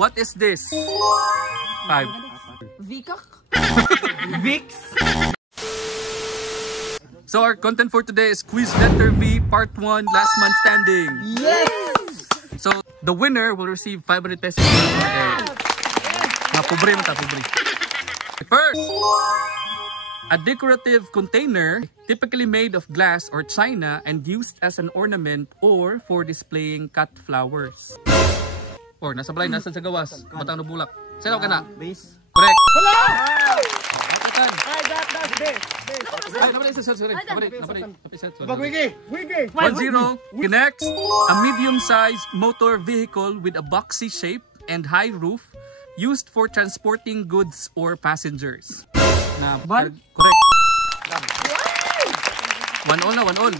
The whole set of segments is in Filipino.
What is this? 5. Vikak? Vix. So our content for today is quiz letter V part 1, last man standing. Yes! So the winner will receive 500 pesos. Okay. Pobre mo ta, pobre. First, a decorative container typically made of glass or china and used as an ornament or for displaying cut flowers. Or nasa balay, nasa sa gawas, batang nabulak. Sino ka na? Base. Correct. Hello! I got that base. Ay, napalay sa sorry. Napalay. 1-0. Next, a medium-sized motor vehicle with a boxy shape and high roof used for transporting goods or passengers. Correct. 1-all na, 1-all.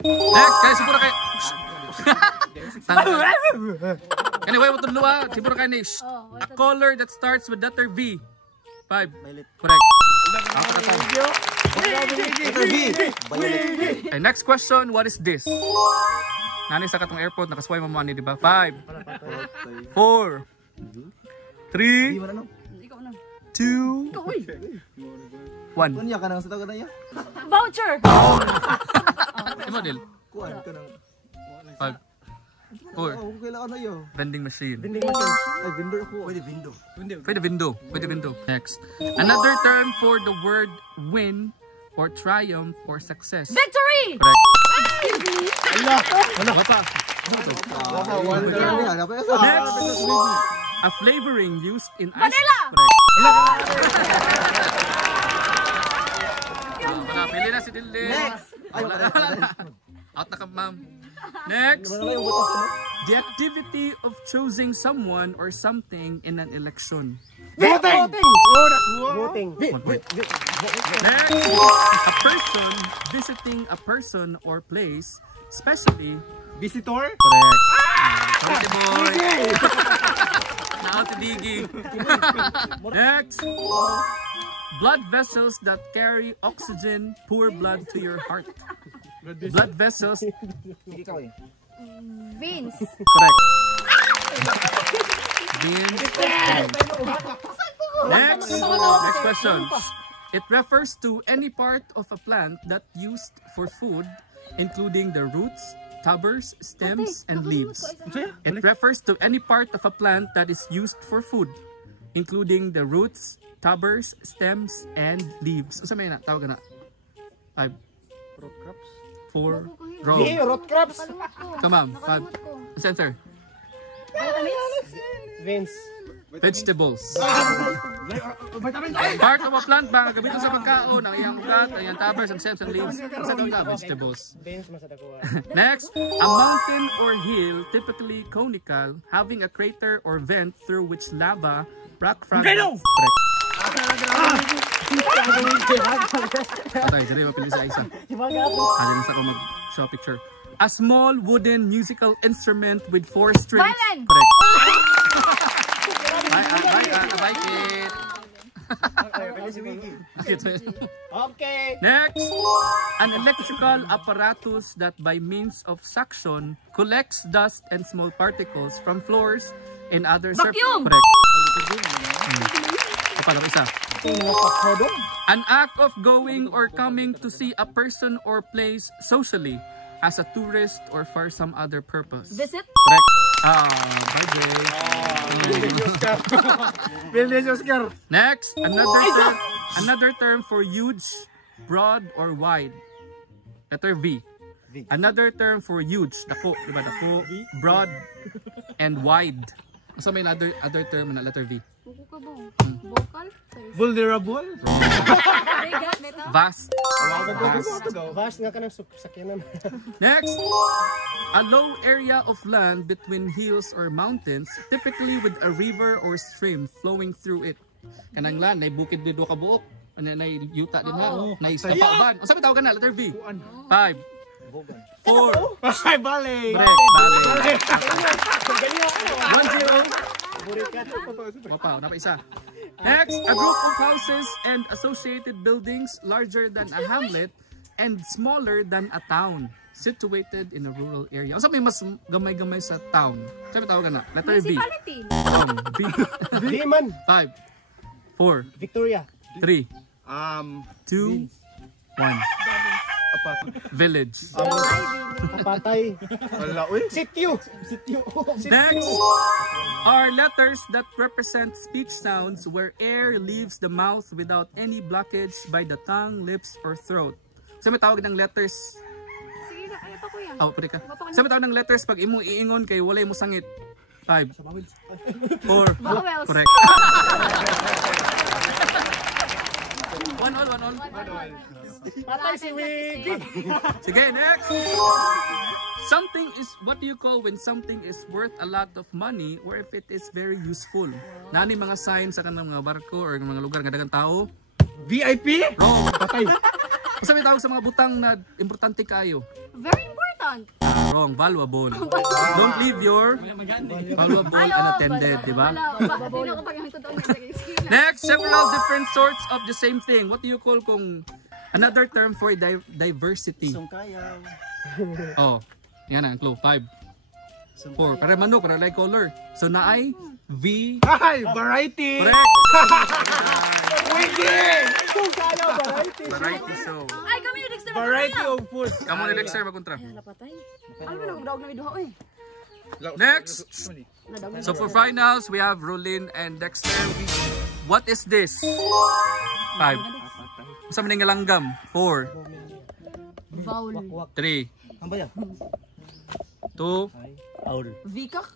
Next, kaya siguro kayo. Anyway, mo tunluwa. Siguro kayo ni a color that starts with letter V. 5. Correct. Okay, next question, what is this? Nanay sa katong airport, nakasway mo money, di ba? 5, 4, 3, 2, 1. Kunya ka nang sa taga na ya? Voucher! Model. Kuan ka nang 5, 4. Kailangan na yo. Vending machine. Ay, vendor ako. Pwede window. Next. Another term for the word win or triumph or success. Victory! Correct. Allah! Wapa. Next! A flavoring used in ice. Vanilla! Wala, pili na si Dilde. Next! Wala. Out na ka, ma'am. Next. The activity of choosing someone or something in an election. Voting! Next, a person visiting a person or place, especially Visitor? correct. Correct, boy. Naotidigi. Next, blood vessels that carry oxygen, pour blood to your heart. Blood vessels. Veins. Correct. Veins. Next question. It refers to any part of a plant that used for food, including the roots, tubers, stems, and leaves. It refers to any part of a plant that is used for food, including the roots, tubers, stems, and leaves. Ano sa may na? Tawag na. 5, 4, roll. Root crops! Come on. 5. Center. Veins. Vegetables. Part of a plant ba gamiton sa pagkaon ang iyang ugat, ang iyang tubers, ang stems, and leaves. Sa tawag vegetables. Veins masada ko. Next, a mountain or hill, typically conical, having a crater or vent through which lava, rock fragments. Correct. Atay, dali mapili sa isa. Adin sa ko mag-show picture. A small wooden musical instrument with 4 strings. Violin! Correct. Bye, Kit. Okay. Next, an electrical apparatus that by means of suction collects dust and small particles from floors and other surfaces. Vacuum! Correct. Isa. An act of going or coming to see a person or place socially as a tourist or for some other purpose. Visit? Correct. Village Oscar. Next, another term for huge, broad, or wide. Letter V. Another term for huge, dako, diba? Dako, broad, and wide. So may other term na letter V. Vocal? Vulnerable? Vast. Vast nga ka ng sakyanan. Next, a low area of land between hills or mountains, typically with a river or stream flowing through it. Kanang land, nay bukid dito ka buok. Ano na yuta din ha? Nay sapaban. Ang sabi tawag na letter V. 5, 4. Ay, bale! Bale. 1-0. Wapaw, isa. Next, a group of houses and associated buildings larger than a hamlet and smaller than a town. situated in a rural area. O sa may mas gamay-gamay sa town. Sabi tawag na. Letter V. Municipality. Wrong. B. Liman. 5, 4, Victoria. 3, 2, 1. Apat. Village. Kapatay. Wala, uy. Sityo. Sityo. Next are letters that represent speech sounds where air leaves the mouth without any blockage by the tongue, lips, or throat. Sa may tawag ng letters. Sige na, ayaw pa ko yan. Oh, pwede ka. Sa may tawag ng letters pag imo iingon kay walay mo sangit. 5, 4, Vowels. correct. One all. Patay si Wiggy. Sige, next. Something is, what do you call when something is worth a lot of money or if it is very useful? Nani mga sign sa kanang mga barko or mga lugar nga daghang tao? VIP? Wrong. Patay. Basta may tawag sa mga butang na importante kayo. Very important. Wrong. Valuable. Don't leave your valuable unattended, di ba? Wala. Hindi ko pag yung totoo niya. Sige na. Next, several different sorts of the same thing. What do you call kung another term for diversity? Sungkayaw. Oh, yan ang clue. 5, 4. Para manok, para like color. So naay V. Ay, variety. Correct. Wiggy. Sungkayaw, variety. Variety show. Ay, kami yung next na Variety of food. Kamu ni Dexter magkontra. Napatay. Ano ba nagdaog na video oy? Next. Nadaog na. So for finals, we have Rolin and Dexter. What is this? 5. Sa maning langgam. 4, Vowel. 3, Ang ba yan? 2. Aul. Vikak.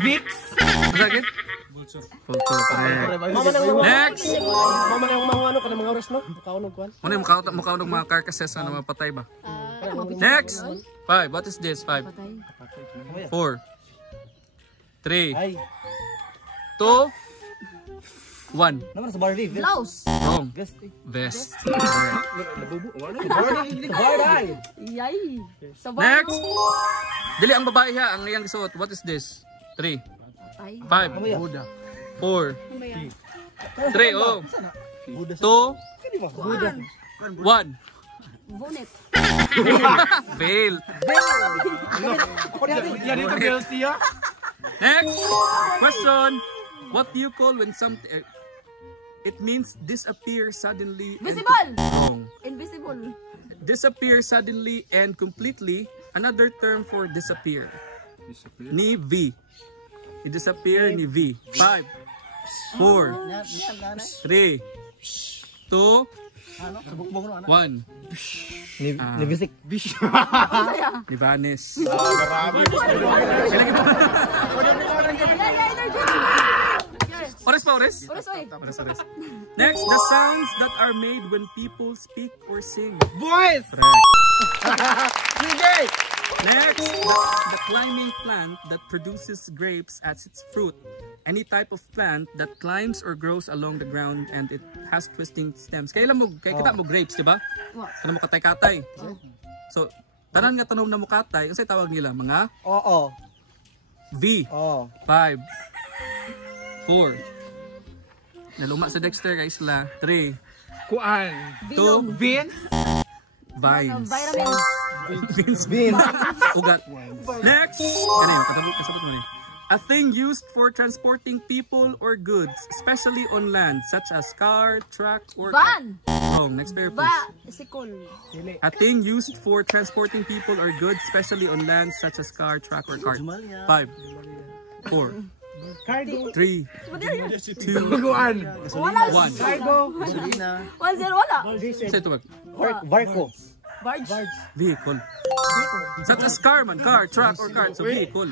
Vicks. Sakit? Vulture. Correct. Next. Mama na yung mga ano ka ng mga oras no? Kaunog kwan. Ano yung mukha ng mga carcasses na mapatay ba? Next. 5. What is this? 5, Patay. 4, 3, Ay. 2, 1. Naman sa Barbie. Blouse. Wrong. Vest. Vest. Barbie. Yay. Sa Next. Dili ang babae ha, ang iyang suot. What is this? 3, Patay. 5, Buda. 4, Ano ba yan? 3, oh. 2, 1. Bonnet. Fail. Yan dito guilty ah. Next question. What do you call when something it means disappear suddenly and Visible. wrong. Invisible. Disappear suddenly and completely. Another term for disappear. Ni V. I-disappear ni V. 5, 4, 3, 2, 1. Ni Bisik. Ni Vanis. Oras pa, oras? Oras oy. Oras. Next, the sounds that are made when people speak or sing. Boys! Correct. Sige! Next, the climbing plant that produces grapes as its fruit. Any type of plant that climbs or grows along the ground and it has twisting stems. Kaya kita mo grapes, di ba? Kaya mo katay-katay. So, tanan nga tanom na mo katay, kasi tawag nila mga Oo. V. Oo. 5, 4. Naluma sa Dexter guys la. 3, Kuan. 2, Vince. vines. Vitamins. Beans. Ugat. Next. Ano yun? Kasabot mo rin. A thing used for transporting people or goods, especially on land, such as car, truck, or... Van. Wrong. Next pair, please. Sikol. A thing used for transporting people or goods, especially on land, such as car, truck, or cart. 5, 4, Cargo. 3, 2, Kuan. 1. Cargo. 1-0 wala. Sa ito ba? Barko. Barge. Vehicle. Such as car man, car, truck, or cart. So vehicle.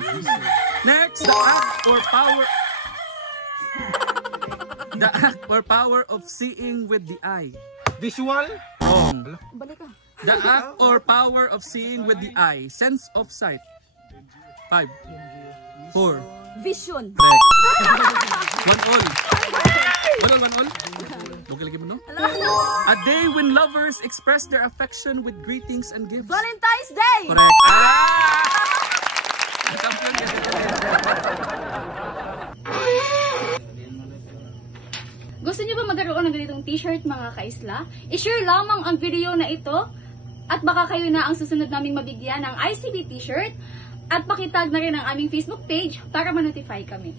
Next, the act or power... The act or power of seeing with the eye. Visual. Wrong. Balik ka. The act or power of seeing with the eye. Sense of sight. 5, 4. Vision. Correct. 1 all. 1 all. Okay lagi mo no? A day when lovers express their affection with greetings and gifts. Valentine's Day. Correct. Champion yan. Gusto niyo ba magkaroon ng ganitong t-shirt mga kaisla? I-share lamang ang video na ito At baka kayo na ang susunod naming mabigyan ng ICB t-shirt at pakitag na rin ang aming Facebook page para ma-notify kami.